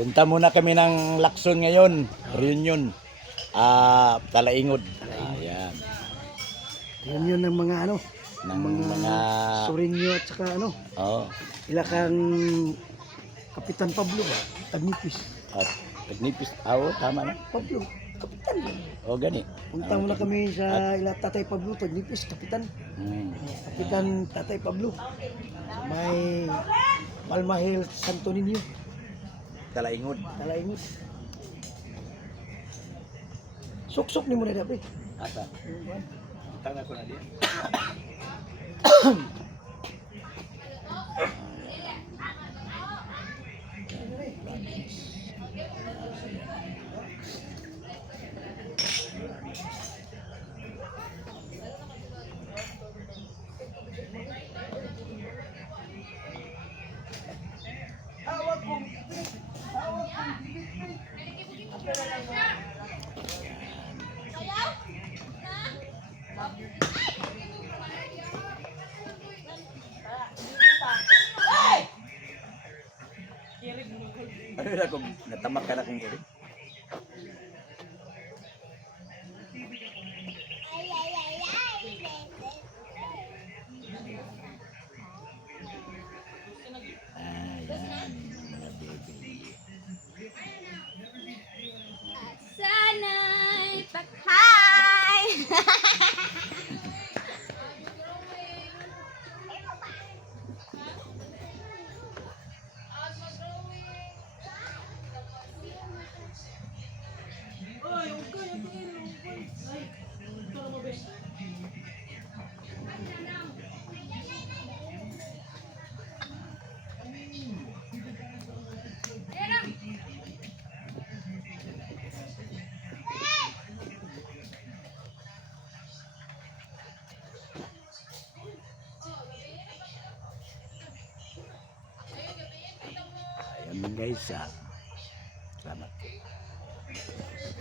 Punta muna kami ng Lacson ngayon. Reunion. Talaingod. Ayan. Yun ng mga ano, Ng mga... Sorinyo at saka ano, Oh. Ilakang Kapitan Pablo ba? Tagnipis. At Tagnipis. Tama na. Pablo, Kapitan. O, gani. Punta muna kami sa ila Tatay Pablo, Tagnipis, Kapitan. Kapitan Tatay Pablo. May Palmahil Santo Niño. Talaingod. Talaingod. Sok-sok ni mo na dapat. Ata. Tanga ko na diyan. Ano na kung natamak ka na kung uri? Ayan, mga baby. Sana'y paghay! Ayan guys. Salamat.